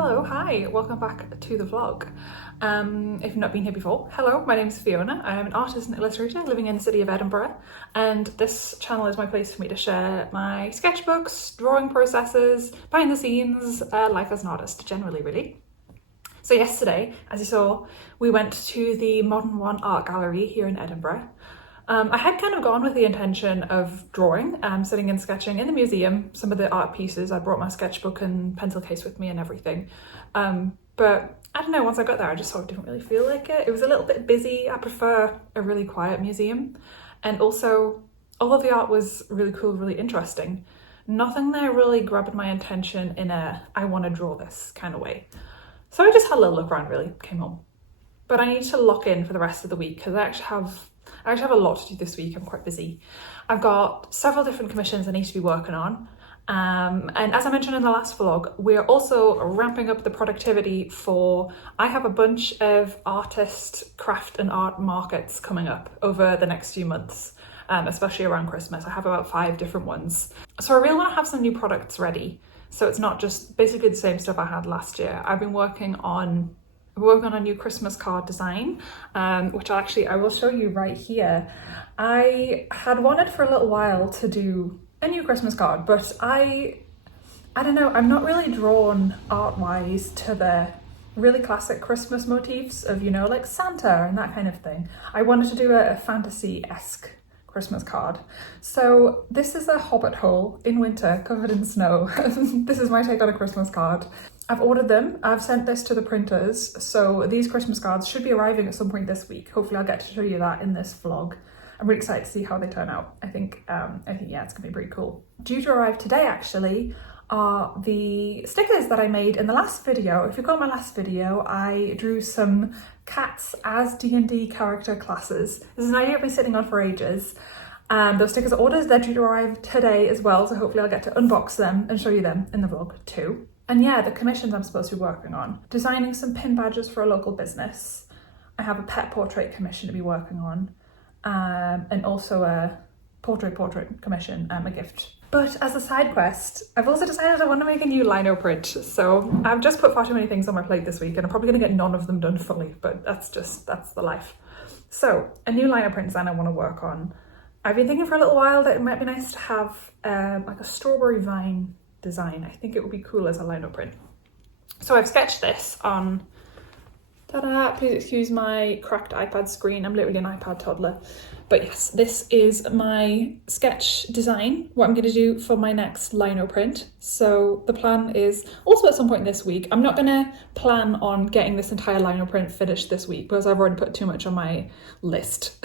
Hello, hi, welcome back to the vlog. If you've not been here before, hello, my name's Fiona. I'm an artist and illustrator living in the city of Edinburgh, and this channel is my place for me to share my sketchbooks, drawing processes, behind the scenes, life as an artist generally, really. So yesterday, as you saw, we went to the Modern One art gallery here in Edinburgh. I had kind of gone with the intention of drawing, sitting and sketching in the museum, some of the art pieces. I brought my sketchbook and pencil case with me and everything. But I don't know, once I got there, I just sort of didn't really feel like it. It was a little bit busy. I prefer a really quiet museum. And also, all of the art was really cool, really interesting. Nothing there really grabbed my attention in a, I want to draw this kind of way. So I just had a little look around, really, came home. But I need to lock in for the rest of the week because I actually have a lot to do this week. I'm quite busy. I've got several different commissions I need to be working on. And as I mentioned in the last vlog, we're also ramping up the productivity for, I have a bunch of artist, craft and art markets coming up over the next few months, especially around Christmas. I have about 5 different ones. So I really want to have some new products ready. So it's not just basically the same stuff I had last year. I've been working on a new Christmas card design, which I will show you right here. I had wanted for a little while to do a new Christmas card, but I don't know, I'm not really drawn art-wise to the really classic Christmas motifs of, you know, like Santa and that kind of thing. I wanted to do a fantasy-esque Christmas card. So this is a hobbit hole in winter covered in snow. This is my take on a Christmas card. I've ordered them, I've sent this to the printers, so these Christmas cards should be arriving at some point this week. Hopefully I'll get to show you that in this vlog. I'm really excited to see how they turn out. I think yeah, it's gonna be pretty cool. Due to arrive today actually are the stickers that I made in the last video. If you got my last video, I drew some cats as D&D character classes. This is an idea I've been sitting on for ages. Those stickers are ordered, they're due to arrive today as well, so hopefully I'll get to unbox them and show you them in the vlog too. And yeah, the commissions I'm supposed to be working on. Designing some pin badges for a local business. I have a pet portrait commission to be working on. And also a portrait commission, a gift. But as a side quest, I've also decided I want to make a new lino print. So I've just put far too many things on my plate this week and I'm probably going to get none of them done fully, but that's the life. So a new lino print design I want to work on. I've been thinking for a little while that it might be nice to have like a strawberry vine design. I think it would be cool as a lino print. So I've sketched this on, ta-da, please excuse my cracked iPad screen. I'm literally an iPad toddler. But yes, this is my sketch design, what I'm going to do for my next lino print. So the plan is also at some point this week. I'm not going to plan on getting this entire lino print finished this week because I've already put too much on my list.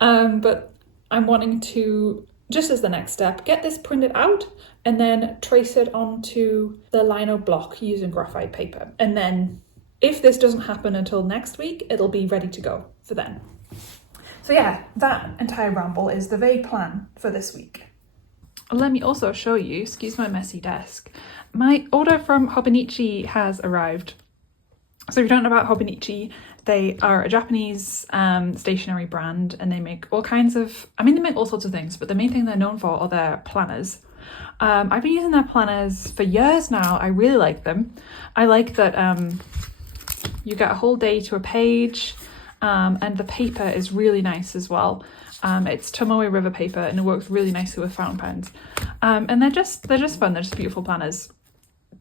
But I'm wanting to, just as the next step, get this printed out and then trace it onto the lino block using graphite paper. And then if this doesn't happen until next week, it'll be ready to go for then. So yeah, that entire ramble is the vague plan for this week. Let me also show you, excuse my messy desk, my order from Hobonichi has arrived. So if you don't know about Hobonichi, they are a Japanese stationery brand and they make all kinds of, they make all sorts of things, but the main thing they're known for are their planners. I've been using their planners for years now. I really like them. I like that you get a whole day to a page and the paper is really nice as well. It's Tomoe River paper and it works really nicely with fountain pens. And they're just fun, they're just beautiful planners.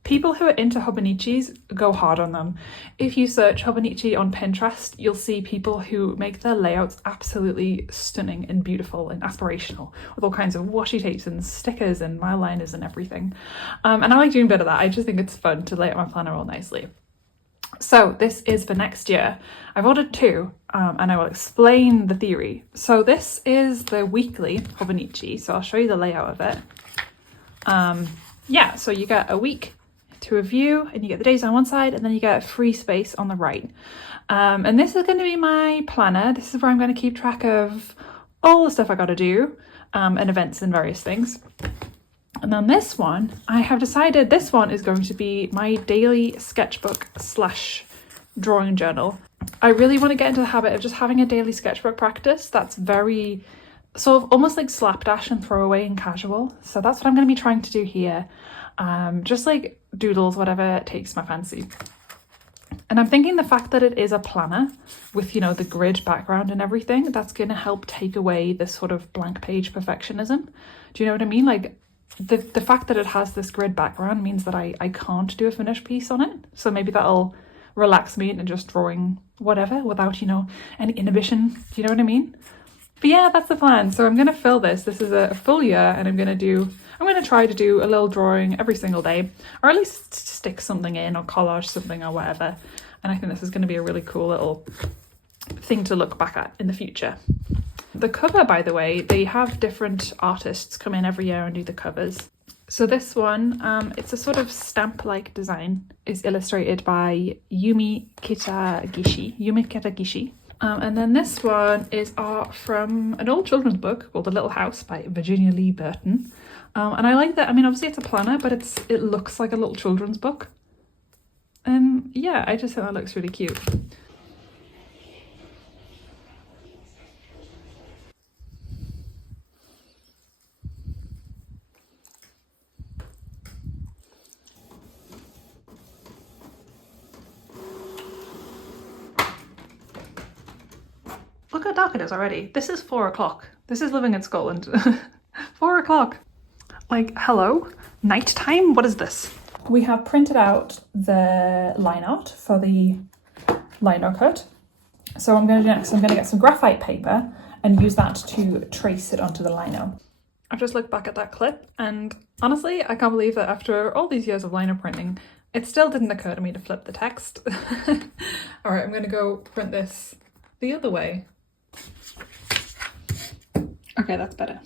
People who are into Hobonichis go hard on them. If you search Hobonichi on Pinterest, you'll see people who make their layouts absolutely stunning and beautiful and aspirational with all kinds of washi tapes and stickers and mile liners and everything. And I like doing a bit of that. I just think it's fun to lay out my planner all nicely. So this is for next year. I've ordered 2 and I will explain the theory. So this is the weekly Hobonichi. So I'll show you the layout of it. Yeah, so you get a week to review and you get the days on one side and then you get a free space on the right. And this is going to be my planner. This is where I'm going to keep track of all the stuff I got to do and events and various things. And then this one, I have decided this one is going to be my daily sketchbook / drawing journal. I really want to get into the habit of just having a daily sketchbook practice that's very sort of almost like slapdash and throwaway and casual. So that's what I'm going to be trying to do here. just like doodles, whatever takes my fancy. And I'm thinking the fact that it is a planner with, you know, the grid background and everything, that's going to help take away this sort of blank page perfectionism. Do you know what I mean? Like the fact that it has this grid background means that I can't do a finished piece on it. So maybe that'll relax me into just drawing whatever without, you know, any inhibition. Do you know what I mean? But yeah, that's the plan. So I'm going to fill this. This is a full year, and I'm going to try to do a little drawing every single day, or at least stick something in or collage something or whatever. And I think this is going to be a really cool little thing to look back at in the future. The cover, by the way, they have different artists come in every year and do the covers. So this one, it's a sort of stamp-like design, is illustrated by Yumi Kitagishi. And then this one is art from an old children's book called The Little House by Virginia Lee Burton. And I like that. I mean, obviously it's a planner, but it looks like a little children's book. And yeah, I just think that looks really cute. Look how dark it is already. This is 4 o'clock. This is living in Scotland. 4 o'clock. Like, hello? Nighttime? What is this? We have printed out the line art for the linocut. So I'm going to do next, I'm going to get some graphite paper and use that to trace it onto the lino. I've just looked back at that clip, and honestly, I can't believe that after all these years of lino printing, it still didn't occur to me to flip the text. All right, I'm going to go print this the other way. Okay, that's better.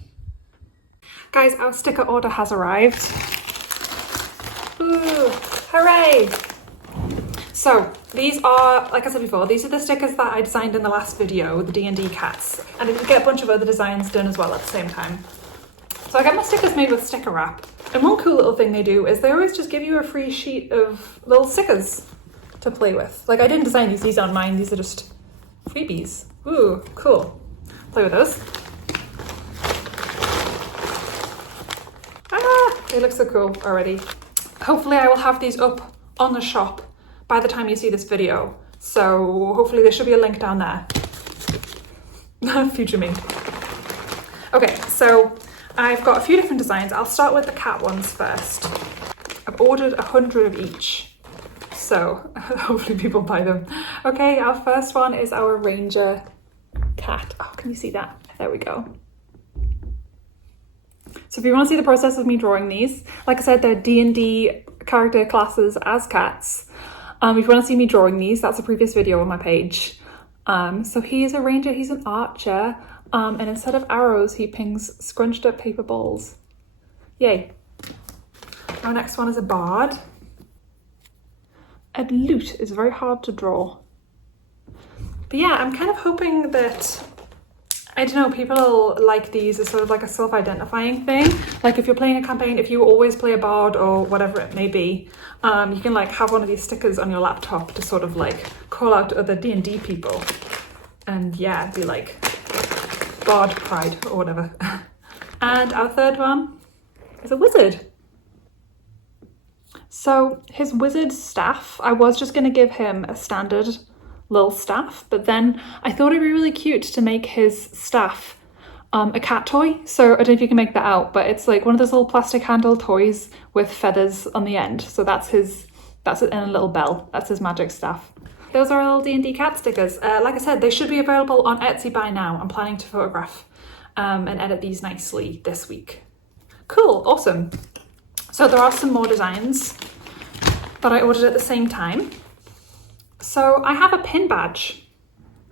Guys, our sticker order has arrived. Ooh, hooray! So these are, like I said before, these are the stickers that I designed in the last video, the D&D cats. And I did get a bunch of other designs done as well at the same time. So I got my stickers made with sticker wrap. And one cool little thing they do is they always just give you a free sheet of little stickers to play with. Like, I didn't design these aren't mine, these are just freebies. Ooh, cool. Play with those. They look so cool already. Hopefully I will have these up on the shop by the time you see this video. So hopefully there should be a link down there. Future me. Okay, so I've got a few different designs. I'll start with the cat ones first. I've ordered 100 of each, so hopefully people buy them. Okay, our first one is our ranger cat. Oh, can you see that? There we go. So if you want to see the process of me drawing these, like I said, they're D&D character classes as cats. If you want to see me drawing these, that's a previous video on my page. So he is a ranger, he's an archer, and instead of arrows, he pings scrunched up paper balls. Yay. Our next one is a bard. A lute is very hard to draw. But yeah, I'm kind of hoping that, I don't know, people like these as sort of like a self-identifying thing. Like if you're playing a campaign, if you always play a bard or whatever it may be, you can like have one of these stickers on your laptop to sort of like call out other D&D people. And yeah, be like bard pride or whatever. And our third one is a wizard. So his wizard staff, I was just going to give him a standard little staff, but then I thought it'd be really cute to make his staff a cat toy. So I don't know if you can make that out, but it's like one of those little plastic handled toys with feathers on the end. So that's it, and a little bell. That's his magic staff. Those are our little D&D cat stickers. Like I said, they should be available on Etsy by now. I'm planning to photograph and edit these nicely this week. Cool, awesome. So there are some more designs that I ordered at the same time. So I have a pin badge,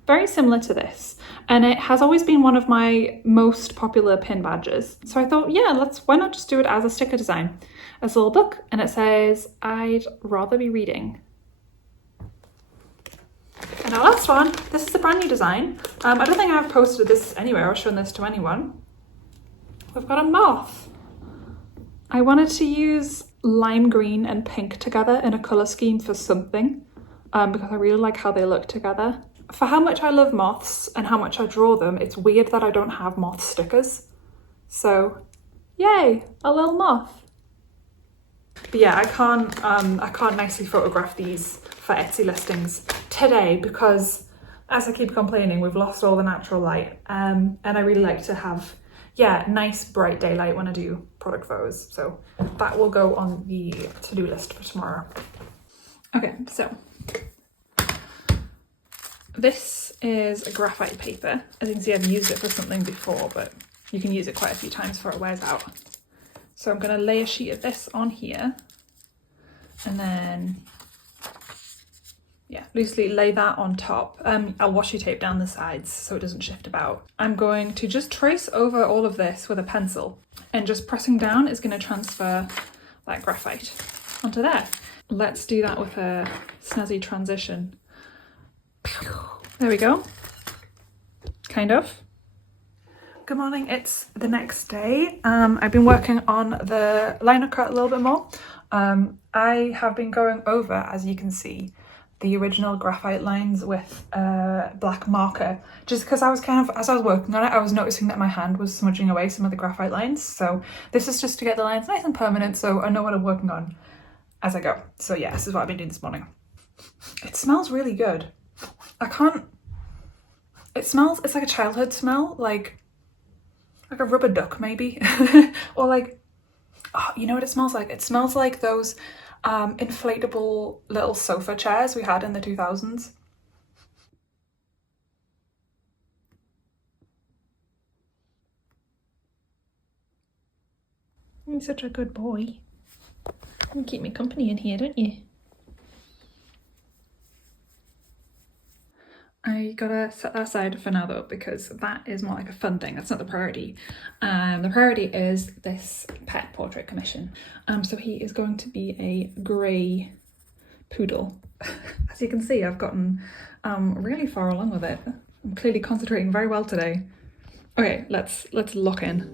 very similar to this, and it has always been one of my most popular pin badges. So I thought, yeah, why not just do it as a sticker design, as a little book, and it says, I'd rather be reading. And our last one, this is a brand new design. I don't think I've posted this anywhere or shown this to anyone. We've got a moth. I wanted to use lime green and pink together in a colour scheme for something. Because I really like how they look together. For how much I love moths and how much I draw them, it's weird that I don't have moth stickers. So, yay, a little moth. But yeah, I can't nicely photograph these for Etsy listings today because, as I keep complaining, we've lost all the natural light. And I really like to have, yeah, nice bright daylight when I do product photos. So that will go on the to-do list for tomorrow. Okay, so this is a graphite paper. As you can see, I've used it for something before, but you can use it quite a few times before it wears out. So I'm going to lay a sheet of this on here and then, yeah, loosely lay that on top. I'll washi tape down the sides so it doesn't shift about. I'm going to just trace over all of this with a pencil, and just pressing down is going to transfer that graphite onto there. Let's do that with a snazzy transition. There we go. Kind of. Good morning, it's the next day. I've been working on the linocut a little bit more. I have been going over, as you can see, the original graphite lines with a black marker, just because I was kind of, as I was working on it, I was noticing that my hand was smudging away some of the graphite lines. So this is just to get the lines nice and permanent so I know what I'm working on as I go. So yeah, this is what I've been doing this morning. It smells really good. It's like a childhood smell, like a rubber duck maybe. Or like, oh, you know what it smells like? It smells like those inflatable little sofa chairs we had in the 2000s. You're such a good boy. You keep me company in here, don't you? I gotta set that aside for now though, because that is more like a fun thing. That's not the priority. The priority is this pet portrait commission. So he is going to be a grey poodle. As you can see, I've gotten really far along with it. I'm clearly concentrating very well today. Okay, let's lock in.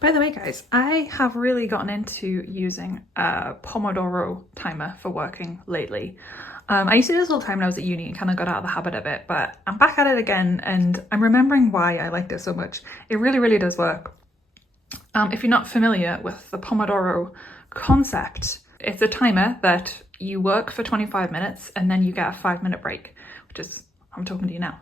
By the way guys, I have really gotten into using a Pomodoro timer for working lately. I used to do this all the time when I was at uni and kind of got out of the habit of it, but I'm back at it again and I'm remembering why I liked it so much. It really, really does work. If you're not familiar with the Pomodoro concept, it's a timer that you work for 25 minutes and then you get a 5-minute break, which is, I'm talking to you now.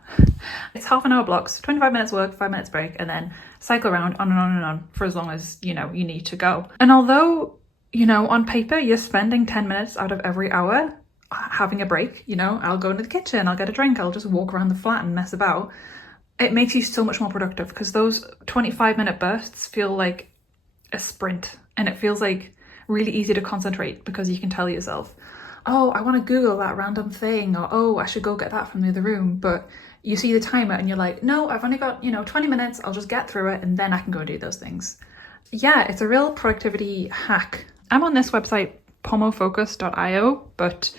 It's half-an-hour blocks, 25 minutes work, 5 minutes break, and then cycle around on and on and on for as long as, you know, you need to go. And although, you know, on paper, you're spending 10 minutes out of every hour having a break, you know, I'll go into the kitchen, I'll get a drink, I'll just walk around the flat and mess about. It makes you so much more productive because those 25-minute bursts feel like a sprint, and it feels like really easy to concentrate because you can tell yourself, oh, I want to Google that random thing, or oh, I should go get that from the other room. But you see the timer and you're like, no, I've only got, you know, 20 minutes, I'll just get through it and then I can go do those things. Yeah, it's a real productivity hack. I'm on this website, pomofocus.io, but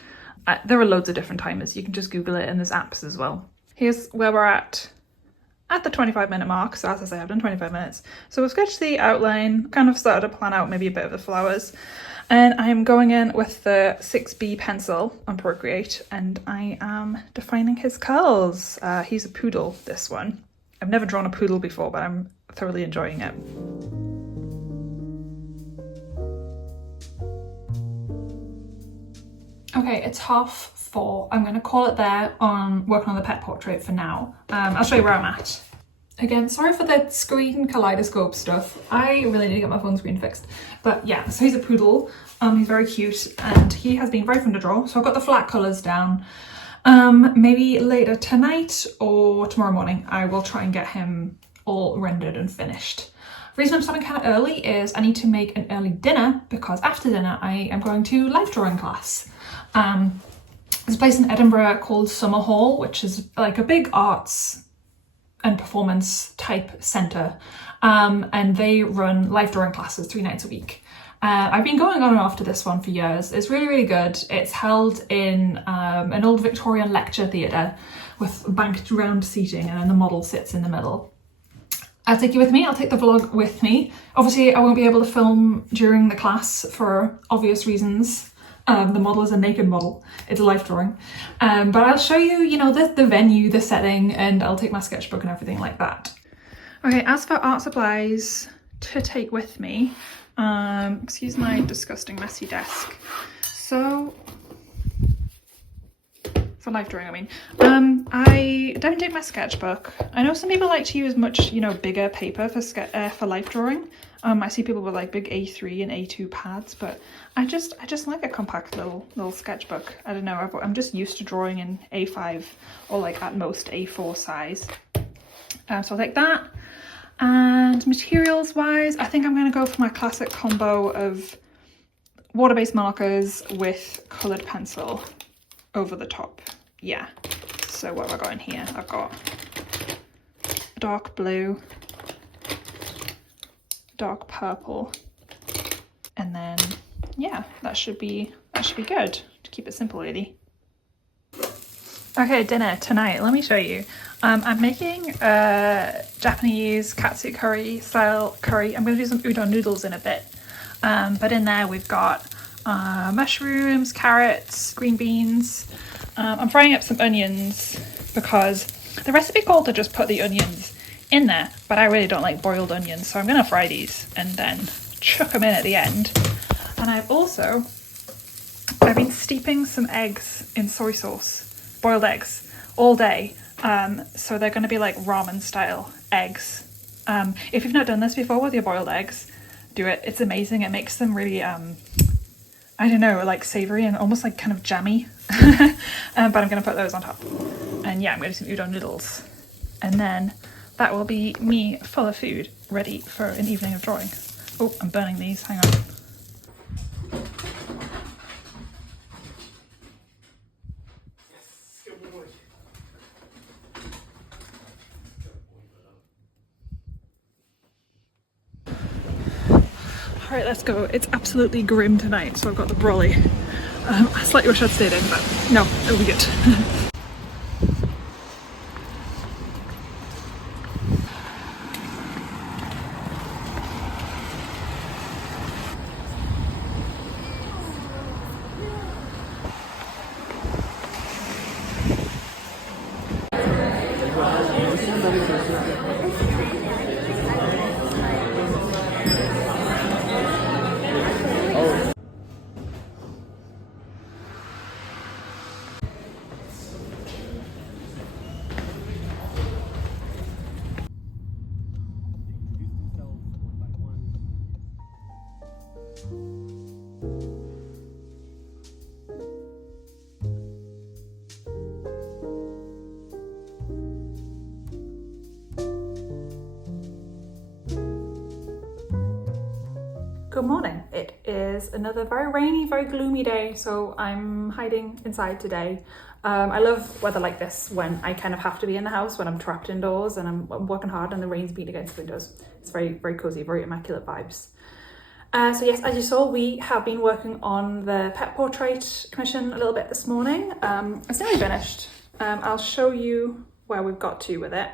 there are loads of different timers. You can just Google it and there's apps as well. Here's where we're at the 25-minute mark. So as I say, I've done 25 minutes. So we've sketched the outline, kind of started to plan out maybe a bit of the flowers. And I'm going in with the 6B pencil on Briggait and I am defining his curls. He's a poodle, this one. I've never drawn a poodle before, but I'm thoroughly enjoying it. Okay, it's 4:30. I'm going to call it there on working on the pet portrait for now. I'll show you where I'm at. Again, sorry for the screen kaleidoscope stuff. I really need to get my phone screen fixed. But yeah, so he's a poodle. He's very cute and he has been very fun to draw. So I've got the flat colours down. Maybe later tonight or tomorrow morning, I will try and get him all rendered and finished. The reason I'm starting kind of early is I need to make an early dinner because after dinner I am going to life drawing class. There's a place in Edinburgh called Summer Hall, which is like a big arts and performance type centre, and they run life drawing classes 3 nights a week. I've been going on and off to this one for years. It's really, really good. It's held in an old Victorian lecture theatre with banked round seating, and then the model sits in the middle. I'll take you with me, I'll take the vlog with me. Obviously I won't be able to film during the class for obvious reasons. The model is a naked model, it's a life drawing. But I'll show you, you know, the venue, the setting, and I'll take my sketchbook and everything like that. Okay, as for art supplies to take with me, excuse my disgusting messy desk. So, for life drawing I mean, I don't take my sketchbook. I know some people like to use much, you know, bigger paper for life drawing. I see people with like big A3 and A2 pads, but I just like a compact little sketchbook. I don't know, I'm just used to drawing in A5 or like at most A4 size. So I'll take that. And materials wise, I think I'm going to go for my classic combo of water-based markers with coloured pencil over the top. Yeah. So what have I got in here? I've got dark blue, dark purple, and then yeah, that should be good to keep it simple really. Okay, dinner tonight, let me show you. I'm making a Japanese katsu curry style curry. I'm going to do some udon noodles in a bit, but in there we've got mushrooms, carrots, green beans. I'm frying up some onions because the recipe called to just put the onions in there, but I really don't like boiled onions, so I'm going to fry these and then chuck them in at the end. And I've been steeping some eggs in soy sauce, boiled eggs, all day. So they're going to be like ramen style eggs. If you've not done this before with your boiled eggs, do it. It's amazing. It makes them really, I don't know, like savoury and almost like kind of jammy. But I'm going to put those on top. And yeah, I'm going to do some udon noodles. And then that will be me full of food, ready for an evening of drawing. Oh, I'm burning these, hang on. Alright, let's go. It's absolutely grim tonight, so I've got the brolly. I slightly wish I'd stayed in, but no, it'll be good. Good morning. It is another very rainy, very gloomy day, so I'm hiding inside today. I love weather like this when I kind of have to be in the house, when I'm trapped indoors and I'm working hard and the rain's beating against the windows. It's very, very cozy, very immaculate vibes. So yes, as you saw, we have been working on the pet portrait commission a little bit this morning. It's nearly finished. I'll show you where we've got to with it.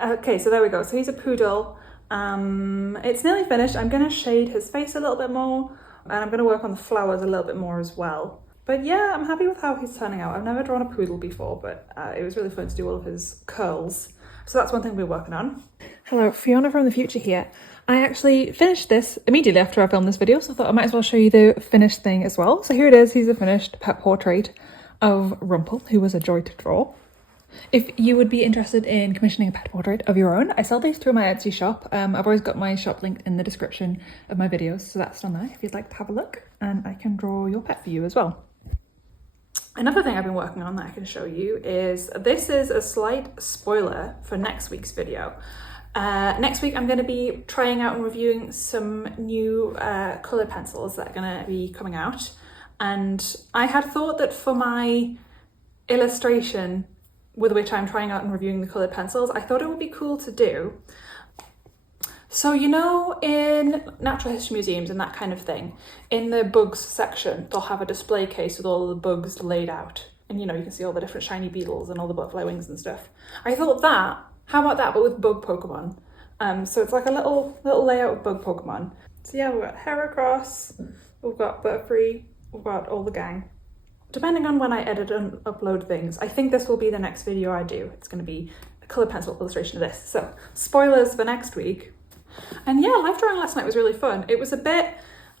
Okay, so there we go. So he's a poodle. It's nearly finished. I'm going to shade his face a little bit more and I'm going to work on the flowers a little bit more as well. But yeah, I'm happy with how he's turning out. I've never drawn a poodle before, but it was really fun to do all of his curls. So that's one thing we're working on. Hello, Fiona from the future here. I actually finished this immediately after I filmed this video, so I thought I might as well show you the finished thing as well. So here it is. He's a finished pet portrait of Rumple, who was a joy to draw. If you would be interested in commissioning a pet portrait of your own, I sell these through my Etsy shop. I've always got my shop linked in the description of my videos, so that's down there if you'd like to have a look, and I can draw your pet for you as well. Another thing I've been working on that I can show you is, this is a slight spoiler for next week's video. Next week I'm going to be trying out and reviewing some new colour pencils that are going to be coming out, and I had thought that for my illustration with which I'm trying out and reviewing the coloured pencils, I thought it would be cool to do. So you know, in natural history museums and that kind of thing, in the bugs section, they'll have a display case with all the bugs laid out. And you know, you can see all the different shiny beetles and all the butterfly wings and stuff. I thought that, how about that, but with bug Pokemon? So it's like a little layout of bug Pokemon. So yeah, we've got Heracross, we've got Butterfree, we've got all the gang. Depending on when I edit and upload things, I think this will be the next video I do. It's going to be a colour pencil illustration of this. So spoilers for next week. And yeah, live drawing last night was really fun. It was a bit,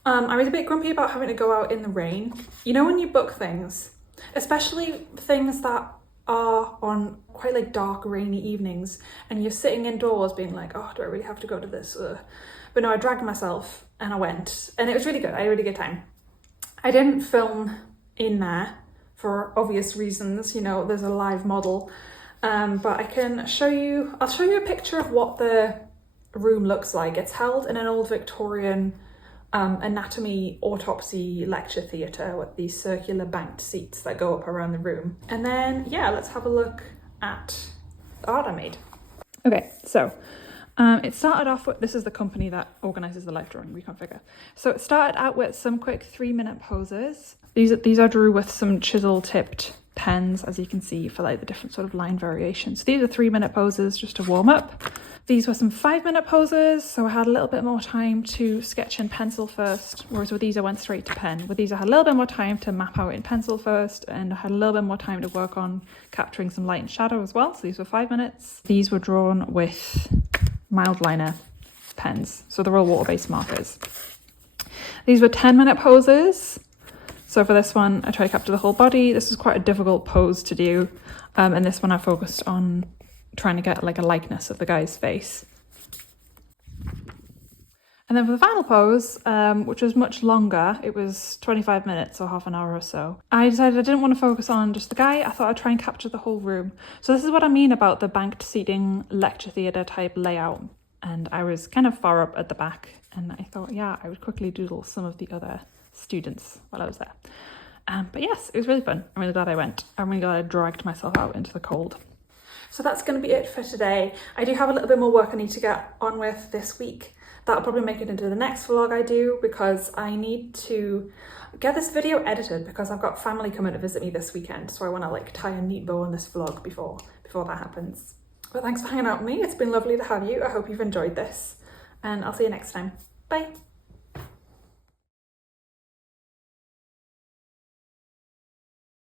I was a bit grumpy about having to go out in the rain. You know when you book things, especially things that are on quite like dark rainy evenings and you're sitting indoors being like, oh, do I really have to go to this? But no, I dragged myself and I went and it was really good. I had a really good time. I didn't film in there for obvious reasons, you know, there's a live model, but I can show you, I'll show you a picture of what the room looks like. It's held in an old Victorian anatomy autopsy lecture theatre with these circular banked seats that go up around the room. And then, yeah, let's have a look at the art I made. Okay, so it started off with, this is the company that organises the live drawing reconfigure. So it started out with some quick 3-minute poses. These are drew with some chisel tipped pens, as you can see, for like the different sort of line variations. So these are 3-minute poses just to warm up. These were some 5-minute poses, so I had a little bit more time to sketch in pencil first, whereas with these I went straight to pen. With these I had a little bit more time to map out in pencil first, and I had a little bit more time to work on capturing some light and shadow as well, so these were 5 minutes. These were drawn with mild liner pens, so they're all water-based markers. These were 10-minute poses. So for this one, I tried to capture the whole body. This was quite a difficult pose to do. And this one I focused on trying to get like a likeness of the guy's face. And then for the final pose, which was much longer, it was 25 minutes or half an hour or so, I decided I didn't want to focus on just the guy. I thought I'd try and capture the whole room. So this is what I mean about the banked seating lecture theatre type layout. And I was kind of far up at the back. And I thought, yeah, I would quickly doodle some of the other students while I was there. But yes, it was really fun. I'm really glad I went. I'm really glad I dragged myself out into the cold. So that's going to be it for today. I do have a little bit more work I need to get on with this week. That'll probably make it into the next vlog I do, because I need to get this video edited because I've got family coming to visit me this weekend. So I want to like tie a neat bow on this vlog before that happens. But thanks for hanging out with me. It's been lovely to have you. I hope you've enjoyed this, and I'll see you next time. Bye.